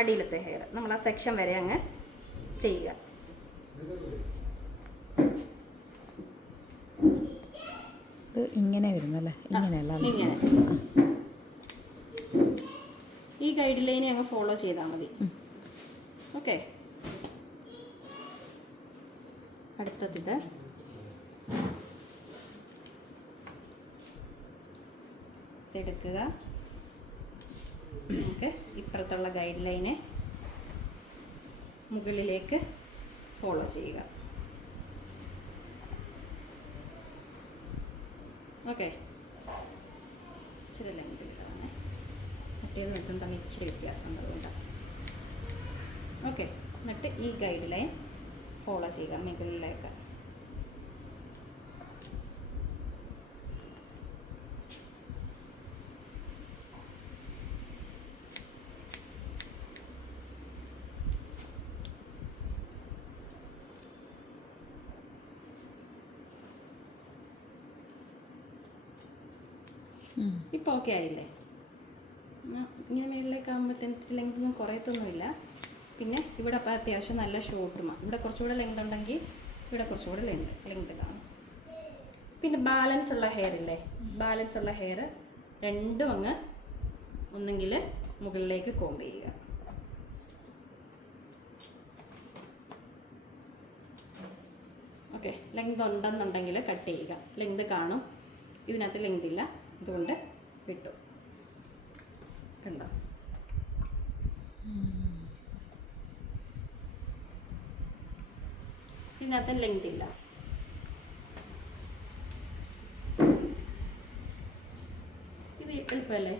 അടിയിലത്തെ hair നമ്മൾ ആ section വരെ അങ്ങ് ചെയ്യുക. ഇങ്ങനെ വരുന്നല്ലേ? ഇങ്ങനെ ഈ ഗൈഡ് ലൈനെ അങ്ങ് ഫോളോ ചെയ്താൽ മതി. ഓക്കെ, അടുത്തത് എടുക്കുക. നമുക്ക് ഇപ്പുറത്തുള്ള ഗൈഡ് ലൈനെ മുകളിലേക്ക് ഫോളോ ചെയ്യുക. ഓക്കെ, ഇച്ചിരി ലെങ്തിലാണ്, മറ്റേത് നോക്കും തമ്മിൽ ഇച്ചിരി വ്യത്യാസം അതുകൊണ്ടാണ്. ഓക്കെ, എന്നിട്ട് ഈ ഗൈഡ് ലൈൻ ഫോളോ ചെയ്യുക മുകളിലേക്ക്. ഇപ്പോൾ ഓക്കെ ആയില്ലേ? ഇങ്ങനെ മേളിലേക്ക് ആകുമ്പോഴത്തേന് ലെങ്തൊന്നും കുറയത്തൊന്നുമില്ല. പിന്നെ ഇവിടെ അപ്പോൾ അത്യാവശ്യം നല്ല ഷോർട്ടുമാണ്. ഇവിടെ കുറച്ചുകൂടെ ലെങ്ത് ഉണ്ടെങ്കിൽ ഇവിടെ കുറച്ചുകൂടെ ലെങ്ത് കാണും. പിന്നെ ബാലൻസ് ഉള്ള ഹെയർ ഇല്ലേ, ബാലൻസ് ഉള്ള ഹെയർ രണ്ടും അങ്ങ് ഒന്നെങ്കിൽ മുകളിലേക്ക് കോംബ് ചെയ്യുക. ഓക്കെ, ലെങ്ത് ഉണ്ടെന്നുണ്ടെങ്കിൽ കട്ട് ചെയ്യുക. ലെങ്ത് കാണും, ഇതിനകത്ത് ലെങ്ത് ഇല്ല, അതുകൊണ്ട് വിട്ടു. കണ്ടോ? ഇതിനകത്ത് ലെങ്ത് ഇല്ല. ഇത് എളുപ്പമല്ലേ?